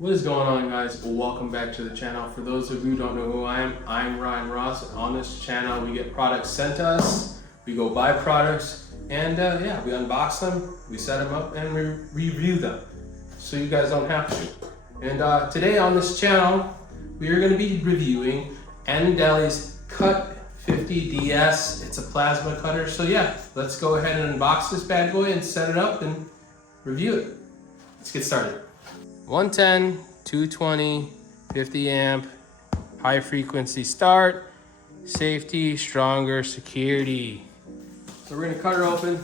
What is going on, guys? Welcome back to the channel. For those of you who don't know who I am, I'm Ryan Ross. On this channel, we get products sent to us, we go buy products, and yeah, we unbox them, we set them up, and we review them, so you guys don't have to. And today on this channel, we are going to be reviewing ANDELI's CUT-50DS. It's a plasma cutter, so yeah, let's go ahead and unbox this bad boy and set it up and review it. Let's get started. 110, 220, 50 amp, high frequency start, safety, stronger, security. So we're gonna cut her open.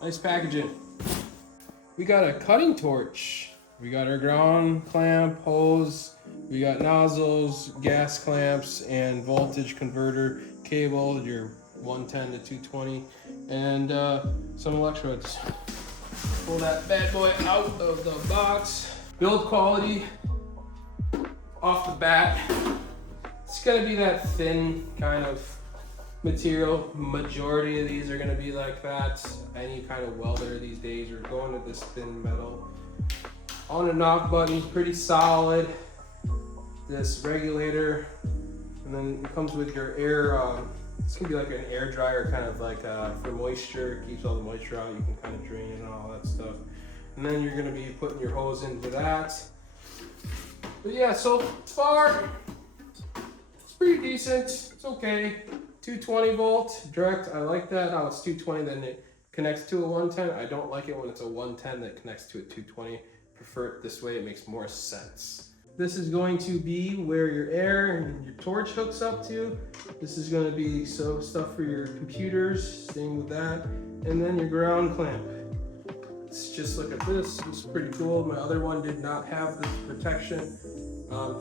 Nice packaging. We got a cutting torch. We got our ground clamp, hose. We got nozzles, gas clamps, and voltage converter cable, your 110 to 220, and some electrodes. Pull that bad boy out of the box. Build quality off the bat. It's gonna be that thin kind of material. Majority of these are gonna be like that. Any kind of welder these days are going to this thin metal. On and off button, pretty solid. This regulator, and then it comes with your air. It's gonna be like an air dryer, kind of like for moisture, keeps all the moisture out. You can kind of drain it and all that stuff. And then you're gonna be putting your hose into that. But yeah, so far it's pretty decent. It's okay. 220 volt direct. I like that. How it's 220, then it connects to a 110. I don't like it when it's a 110 that connects to a 220. Prefer it this way. It makes more sense. This is going to be where your air and your torch hooks up to. This is going to be stuff for your computers, same with that. And then your ground clamp. Let's just look at this. This is pretty cool. My other one did not have this protection.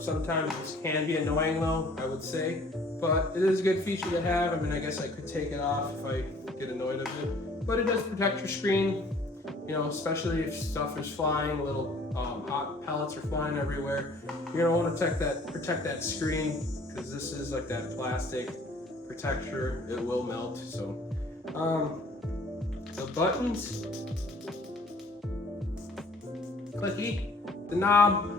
Sometimes this can be annoying though, I would say. But it is a good feature to have. I mean, I guess I could take it off if I get annoyed of it. But it does protect your screen. You know, especially if stuff is flying, little hot pellets are flying everywhere. You're gonna want to protect that screen, because this is like that plastic protector. It will melt. So, the buttons, clicky. The knob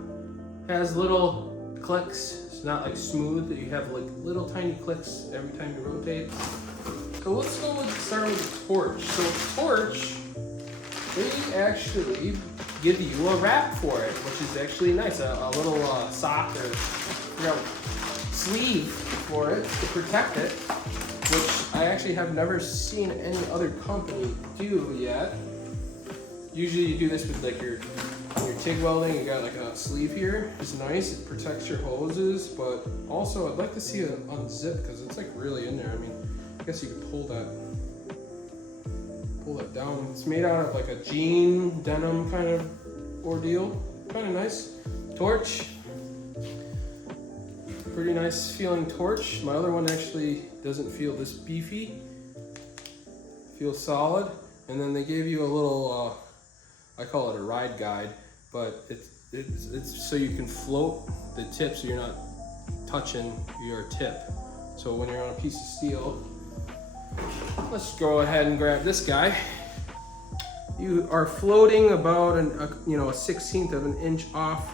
has little clicks. It's not like smooth. You have like little tiny clicks every time you rotate. So let's start with the torch. So the torch, they actually give you a wrap for it, which is actually nice. A little sock or sleeve for it to protect it, which I actually have never seen any other company do yet. Usually you do this with like your TIG welding. You got like a sleeve here. It's nice. It protects your hoses, but also I'd like to see it unzip because it's like really in there. I mean, I guess you could pull that down. It's made out of like a jean denim kind of ordeal. Kind of nice. Torch. Pretty nice feeling torch. My other one actually doesn't feel this beefy. Feels solid. And then they gave you a little, I call it a ride guide, but it's so you can float the tip so you're not touching your tip. So when you're on a piece of steel, let's go ahead and grab this guy. You are floating about a 1/16 of an inch off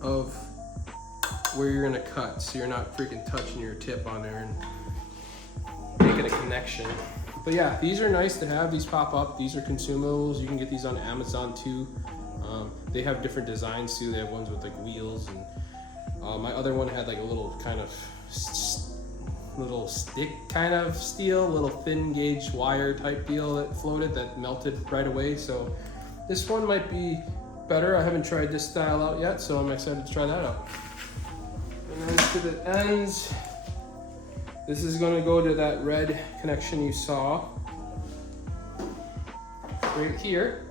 of where you're gonna cut, so you're not freaking touching your tip on there and making a connection. But yeah, these are nice to have. These pop up. These are consumables. You can get these on Amazon too. They have different designs too. They have ones with like wheels, and my other one had like a little kind of little stick kind of steel, little thin gauge wire type deal that floated, that melted right away. So this one might be better. I haven't tried this style out yet, so I'm excited to try that out. And then to the ends, this is going to go to that red connection you saw right here.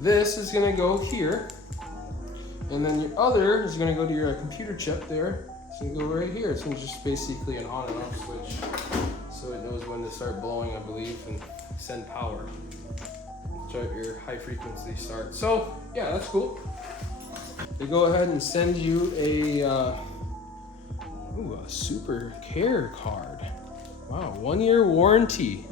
This is going to go here, and then your other is going to go to your computer chip there. It's gonna go right here. It's just basically an on and off switch, so it knows when to start blowing, I believe, and send power. Start your high frequency start. So yeah, that's cool. They go ahead and send you a super care card. Wow, 1 year warranty.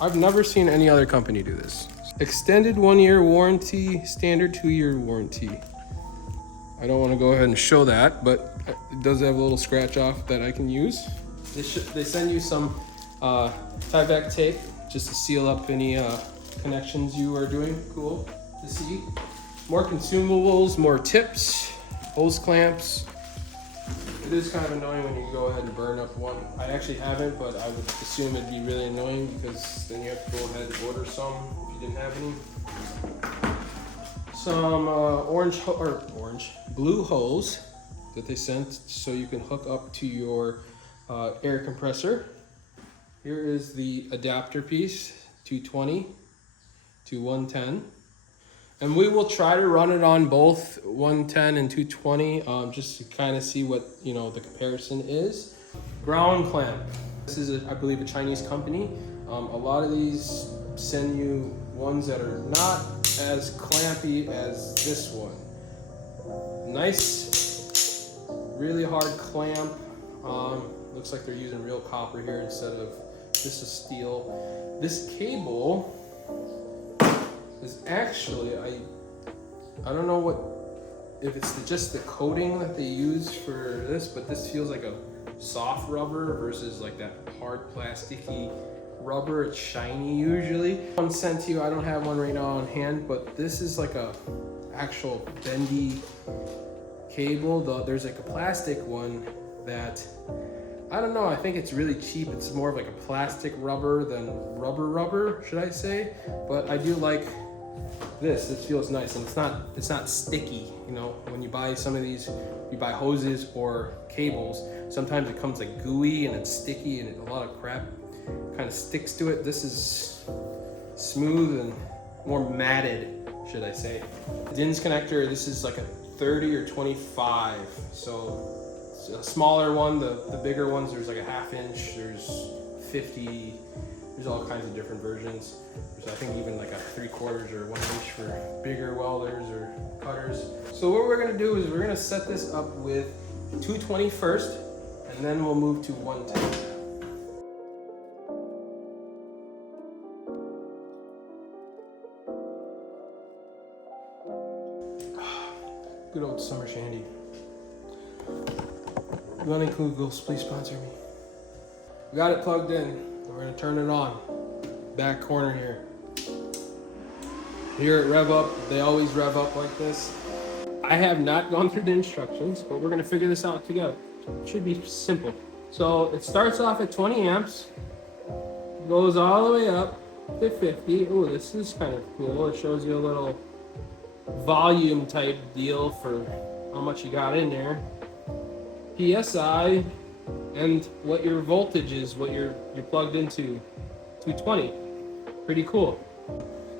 I've never seen any other company do this. Extended 1-year warranty, standard 2-year warranty. I don't want to go ahead and show that, but it does have a little scratch off that I can use. They send you some tie-back tape just to seal up any connections you are doing. Cool to see. More consumables, more tips, hose clamps. It is kind of annoying when you go ahead and burn up one. I actually haven't, but I would assume it'd be really annoying because then you have to go ahead and order some if you didn't have any. Some blue hose that they sent so you can hook up to your air compressor. Here is the adapter piece, 220 to 110. And we will try to run it on both 110 and 220 just to kind of see what, you know, the comparison is. Ground clamp. This is, I believe, a Chinese company. A lot of these send you ones that are not as clampy as this one. Nice, really hard clamp. Looks like they're using real copper here instead of this is steel. This cable is actually, I don't know if it's just the coating that they use for this, but this feels like a soft rubber versus like that hard plasticky rubber. It's shiny usually. One sent to you, I don't have one right now on hand, but this is like a actual bendy cable. There's like a plastic one that, I don't know, I think it's really cheap. It's more of like a plastic rubber than rubber, should I say? But I do like this. It feels nice, and it's not sticky. You know, when you buy some of these, you buy hoses or cables, sometimes it comes like gooey and it's sticky and a lot of crap kind of sticks to it. This is smooth and more matted, should I say. The DINS connector, this is like a 30 or 25. So it's a smaller one. The bigger ones, there's like a 1/2 inch, there's 50, there's all kinds of different versions. There's I think even like a 3/4 or 1 inch for bigger welders or cutters. So what we're gonna do is we're gonna set this up with 220 first, and then we'll move to 110. Good old summer shandy. Running Kugels, please sponsor me. We got it plugged in. We're gonna turn it on. Back corner here. Here at Rev Up, they always rev up like this. I have not gone through the instructions, but we're gonna figure this out together. It should be simple. So it starts off at 20 amps, goes all the way up to 50. Ooh, this is kind of cool. It shows you a little volume type deal for how much you got in there. PSI and what your voltage is, what you're plugged into. 220. Pretty cool.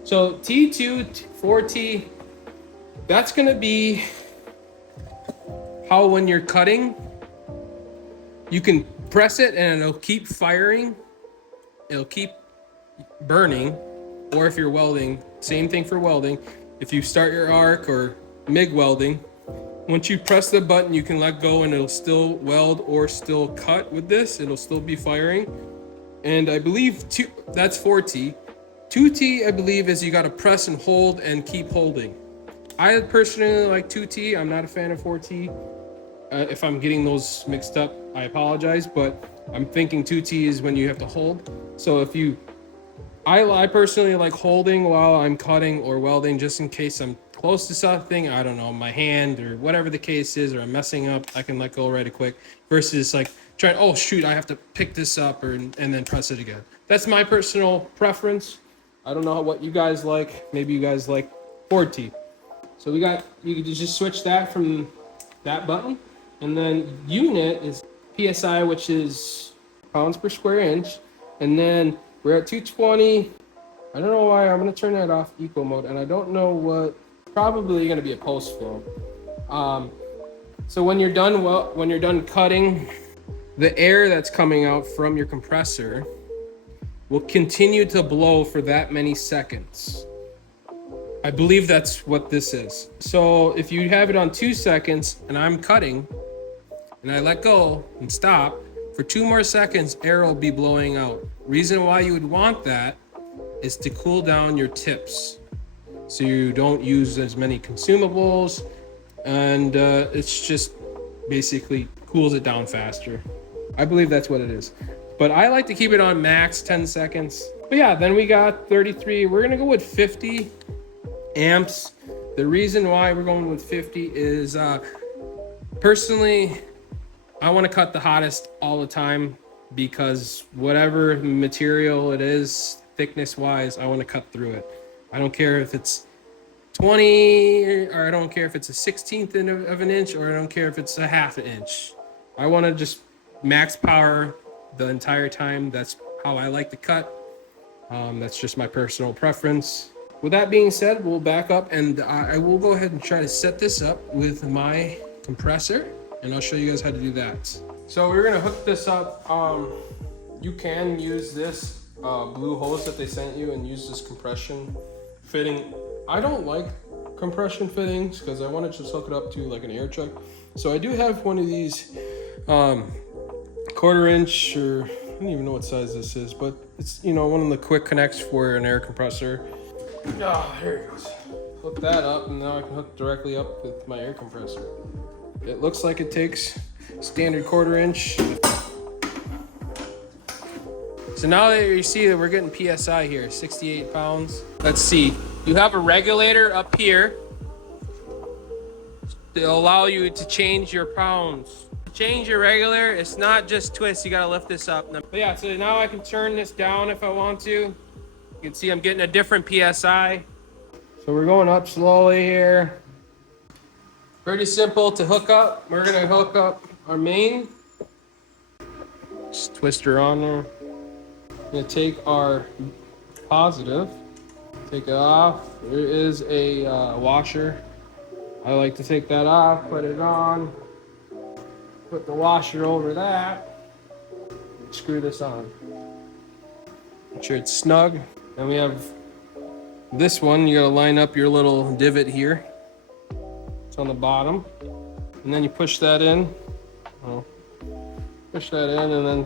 So T2, 4T, that's gonna be how when you're cutting, you can press it and it'll keep firing, it'll keep burning, or if you're welding, same thing for welding. If you start your arc or MIG welding, once you press the button, you can let go and it'll still weld or still cut with this. It'll still be firing. And I believe that's 4T. 2T, I believe, is you got to press and hold and keep holding. I personally like 2T. I'm not a fan of 4T. If I'm getting those mixed up, I apologize, but I'm thinking 2T is when you have to hold. So if you, I personally like holding while I'm cutting or welding, just in case I'm close to something, I don't know, my hand or whatever the case is, or I'm messing up, I can let go right quick, versus like trying, oh shoot, I have to pick this up and then press it again. That's my personal preference. I don't know what you guys like. Maybe you guys like 4T. So you can just switch that from that button. And then unit is PSI, which is pounds per square inch. And then we're at 220. I don't know why. I'm going to turn that off eco mode. And I don't know what, probably going to be a post flow. So when you're done cutting, the air that's coming out from your compressor will continue to blow for that many seconds. I believe that's what this is. So if you have it on 2 seconds and I'm cutting and I let go and stop, for 2 more seconds, air will be blowing out. Reason why you would want that is to cool down your tips so you don't use as many consumables, and it's just basically cools it down faster. I believe that's what it is, but I like to keep it on max 10 seconds. But yeah, then we got 33. We're gonna go with 50 amps. The reason why we're going with 50 is personally, I want to cut the hottest all the time, because whatever material it is, thickness wise, I want to cut through it. I don't care if it's 20, or I don't care if it's a 16th of an inch, or I don't care if it's a half an inch. I want to just max power the entire time. That's how I like to cut. That's just my personal preference. With that being said, we'll back up, and I will go ahead and try to set this up with my compressor, and I'll show you guys how to do that. So we're gonna hook this up. You can use this blue hose that they sent you and use this compression fitting. I don't like compression fittings because I want to just hook it up to like an air chuck. So I do have one of these 1/4 inch, or I don't even know what size this is, but it's, you know, one of the quick connects for an air compressor. Ah, there it goes. Hook that up, and now I can hook directly up with my air compressor. It looks like it takes standard 1/4 inch. So now that you see that we're getting PSI here, 68 pounds. Let's see, you have a regulator up here to allow you to change your pounds. To change your regulator, it's not just twist, you gotta lift this up. But yeah, so now I can turn this down if I want to. You can see I'm getting a different PSI. So we're going up slowly here. Pretty simple to hook up. We're gonna hook up our main. Just twist her on there. I'm gonna take our positive, take it off. There is a washer. I like to take that off, put it on, put the washer over that, screw this on. Make sure it's snug. And we have this one, you gotta line up your little divot here. It's on the bottom. And then you push that in. Oh, push that in and then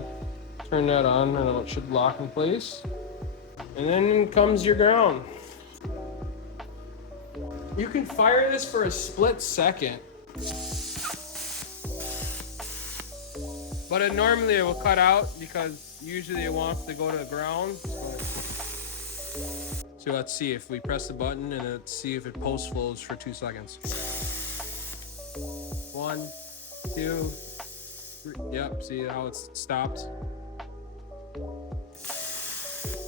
turn that on, and it should lock in place. And then comes your ground. You can fire this for a split second, but normally it will cut out because usually it wants to go to the ground. So let's see if we press the button, and let's see if it post flows for 2 seconds. 1, 2, 3. Yep, see how it's stopped?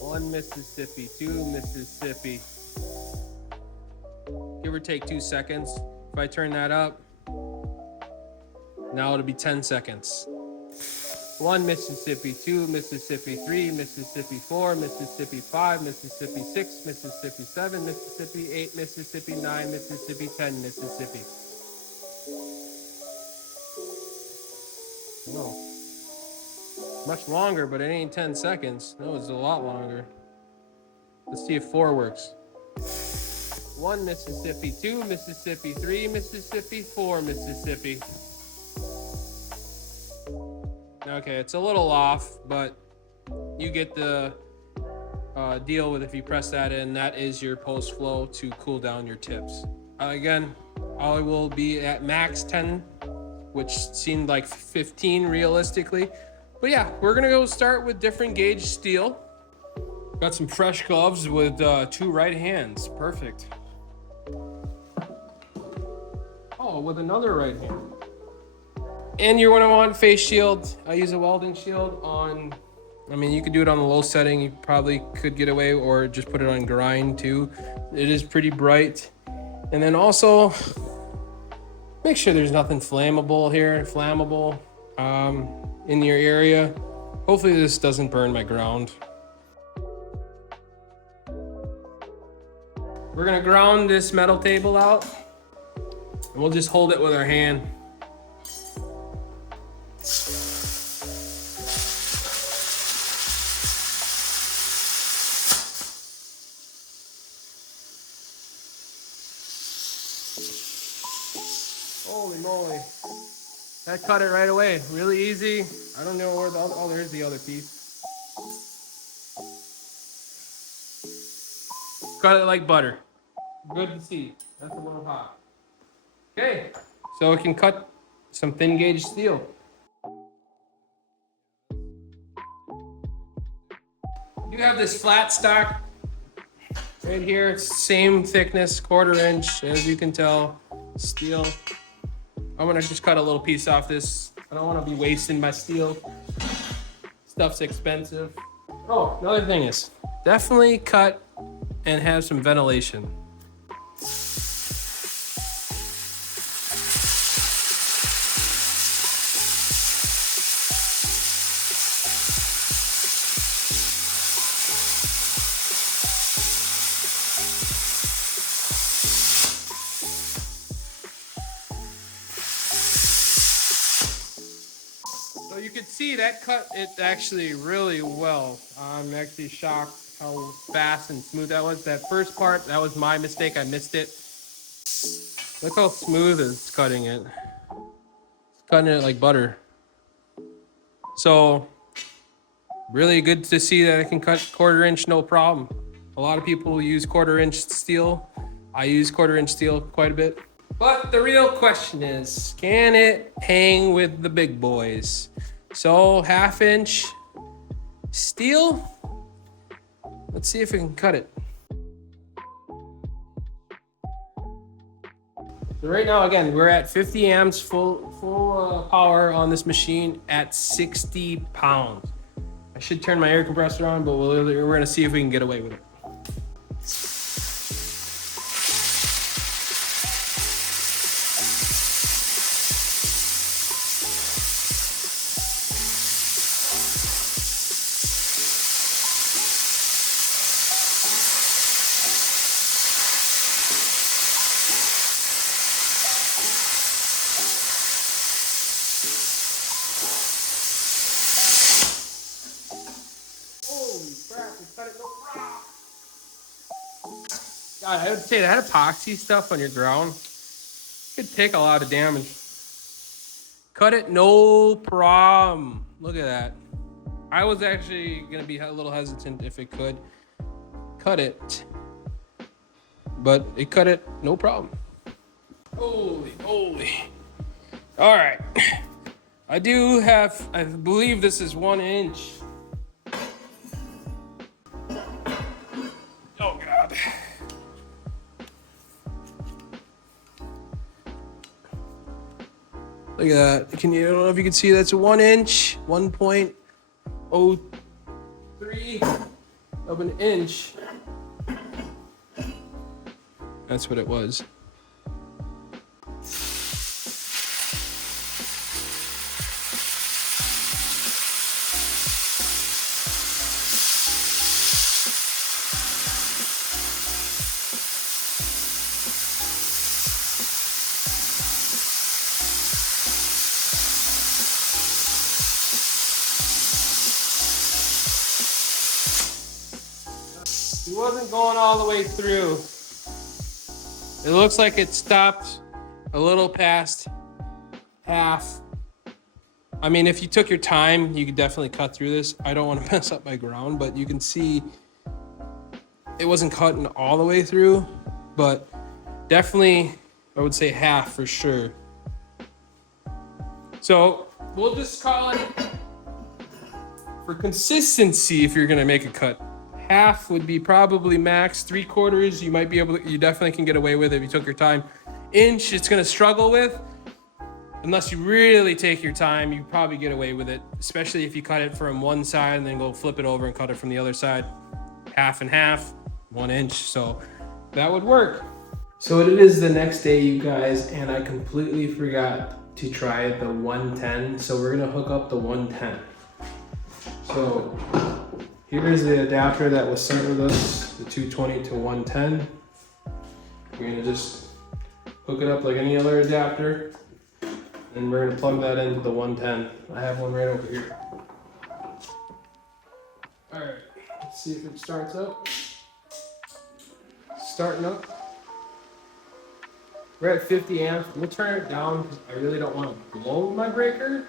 1 Mississippi, 2 Mississippi. Give or take 2 seconds. If I turn that up, now it'll be 10 seconds. 1 Mississippi, 2 Mississippi, 3 Mississippi, 4 Mississippi, 5 Mississippi, 6 Mississippi, 7 Mississippi, 8 Mississippi, 9 Mississippi, 10 Mississippi. No. Much longer, but it ain't 10 seconds. No, it's a lot longer. Let's see if 4 works. 1 Mississippi, 2 Mississippi, 3 Mississippi, 4 Mississippi. Okay, it's a little off, but you get the deal with if you press that in. That is your post flow to cool down your tips. Again, I will be at max 10, which seemed like 15 realistically. But yeah, we're gonna go start with different gauge steel. Got some fresh gloves with 2 right hands. Perfect. Oh, with another right hand. And you're gonna want face shield. I use a welding shield on, I mean, you could do it on the low setting. You probably could get away, or just put it on grind too. It is pretty bright. And then also, make sure there's nothing flammable in your area. Hopefully this doesn't burn my ground. We're gonna ground this metal table out, and we'll just hold it with our hand. Holy moly. That cut it right away. Really easy. I don't know where the, oh, there's the other piece. Cut it like butter. Good to see. That's a little hot. Okay, so it can cut some thin gauge steel. You have this flat stock right here. It's same thickness, 1/4 inch, as you can tell, steel. I'm gonna just cut a little piece off this. I don't want to be wasting my steel. Stuff's expensive. Oh, another thing is definitely cut and have some ventilation. So you can see that cut it actually really well. I'm actually shocked how fast and smooth that was. That first part, that was my mistake. I missed it. Look how smooth it's cutting it. It's cutting it like butter. So really good to see that I can cut 1/4 inch no problem. A lot of people use 1/4 inch steel. I use 1/4 inch steel quite a bit. But the real question is, can it hang with the big boys? So 1/2 inch steel. Let's see if we can cut it. So right now, again, we're at 50 amps full power on this machine at 60 pounds. I should turn my air compressor on, but we're gonna see if we can get away with it. God, I would say that epoxy stuff on your ground could take a lot of damage. Cut it, no problem. Look at that. I was actually gonna be a little hesitant if it could cut it, but it cut it, no problem. Holy. All right. I believe this is 1 inch. Oh God. Look at that. I don't know if you can see, that's a 1 inch, 1.03 of an inch. That's what it was. It wasn't going all the way through. It looks like it stopped a little past half. I mean, if you took your time, you could definitely cut through this. I don't want to mess up my ground, but you can see it wasn't cutting all the way through, but definitely, I would say half for sure. So we'll just call it, for consistency, if you're gonna make a cut, half would be probably max. 3/4, you might be able to, you definitely can get away with it if you took your time. Inch, it's gonna struggle with. Unless you really take your time, you probably get away with it, especially if you cut it from one side and then go flip it over and cut it from the other side. Half and half, 1 inch, so that would work. So it is the next day, you guys, and I completely forgot to try the 110, so we're gonna hook up the 110. So here's the adapter that was sent with us, the 220 to 110. We're gonna just hook it up like any other adapter, and we're gonna plug that into the 110. I have one right over here. All right, let's see if it starts up. Starting up. We're at 50 amps. We'll turn it down because I really don't want to blow my breaker.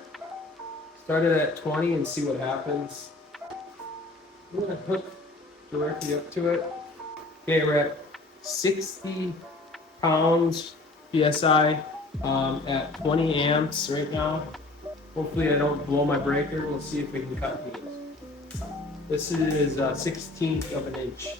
Start it at 20 and see what happens. I'm gonna hook directly up to it. Okay, we're at 60 pounds PSI at 20 amps right now. Hopefully I don't blow my breaker. We'll see if we can cut these. This is 1/16 of an inch.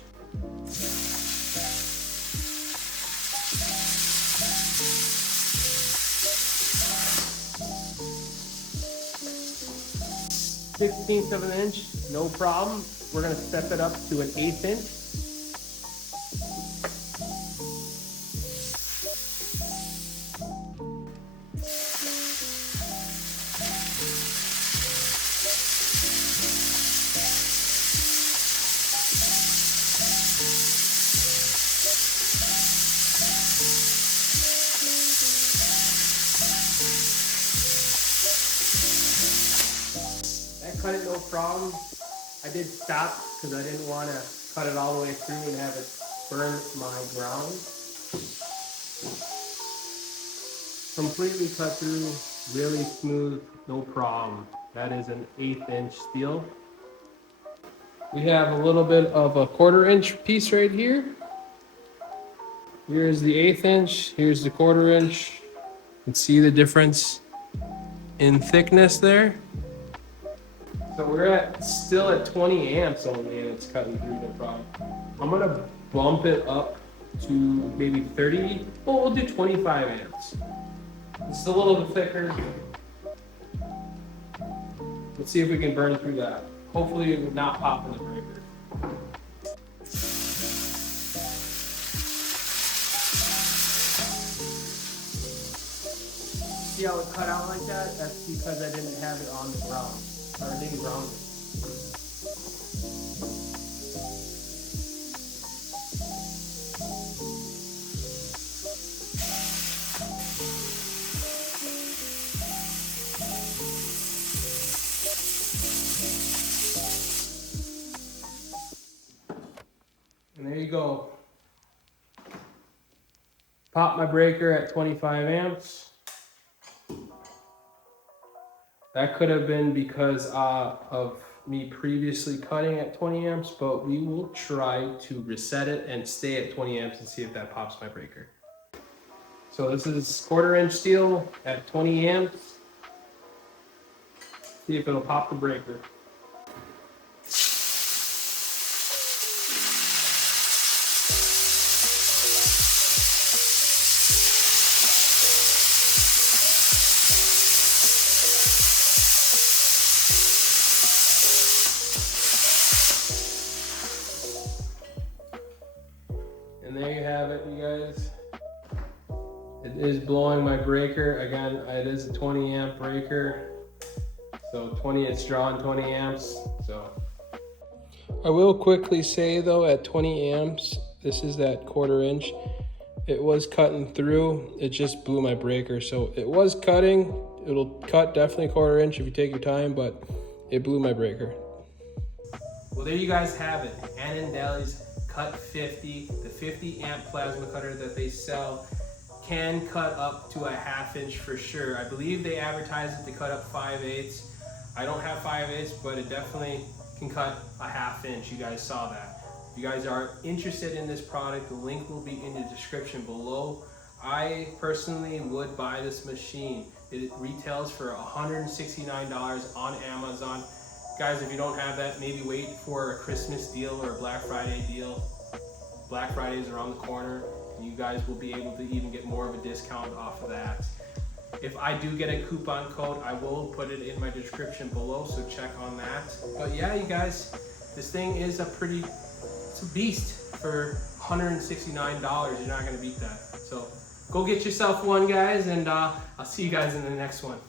Sixteenth of an inch, no problem. We're gonna step it up to an 1/8 inch. Cut it no problem. I did stop because I didn't want to cut it all the way through and have it burn my ground. Completely cut through, really smooth, no problem. That is an 1/8 inch steel. We have a little bit of a 1/4 inch piece right here. Here's the 1/8 inch, here's the 1/4 inch. You can see the difference in thickness there. So we're still at 20 amps only, and it's cutting through no problem. I'm gonna bump it up to maybe 30. Well, we'll do 25 amps. It's a little bit thicker. Let's see if we can burn through that. Hopefully, it will not pop in the breaker. See how it cut out like that? That's because I didn't have it on the ground. Or I didn't ground it. And there you go. Pop my breaker at 25 amps. That could have been because of me previously cutting at 20 amps, but we will try to reset it and stay at 20 amps and see if that pops my breaker. So this is 1/4 inch steel at 20 amps. See if it'll pop the breaker. And there you have it, you guys. It is blowing my breaker. Again, it is a 20 amp breaker. So it's drawing 20 amps. So I will quickly say though, at 20 amps, this is that 1/4 inch. It was cutting through. It just blew my breaker. So it was cutting. It'll cut definitely 1/4 inch if you take your time, but it blew my breaker. Well, there you guys have it. ANDELI's CUT-50, the 50 amp plasma cutter that they sell, can cut up to a 1/2 inch for sure. I believe they advertise it to cut up 5/8. I don't have 5/8, but it definitely can cut a 1/2 inch. You guys saw that. If you guys are interested in this product, the link will be in the description below. I personally would buy this machine. It retails for $169 on Amazon. Guys, if you don't have that, maybe wait for a Christmas deal or a Black Friday deal. Black Friday is around the corner, and you guys will be able to even get more of a discount off of that. If I do get a coupon code, I will put it in my description below, so check on that. But yeah, you guys, this thing is it's a beast for $169. You're not gonna beat that. So go get yourself one, guys, and I'll see you guys in the next one.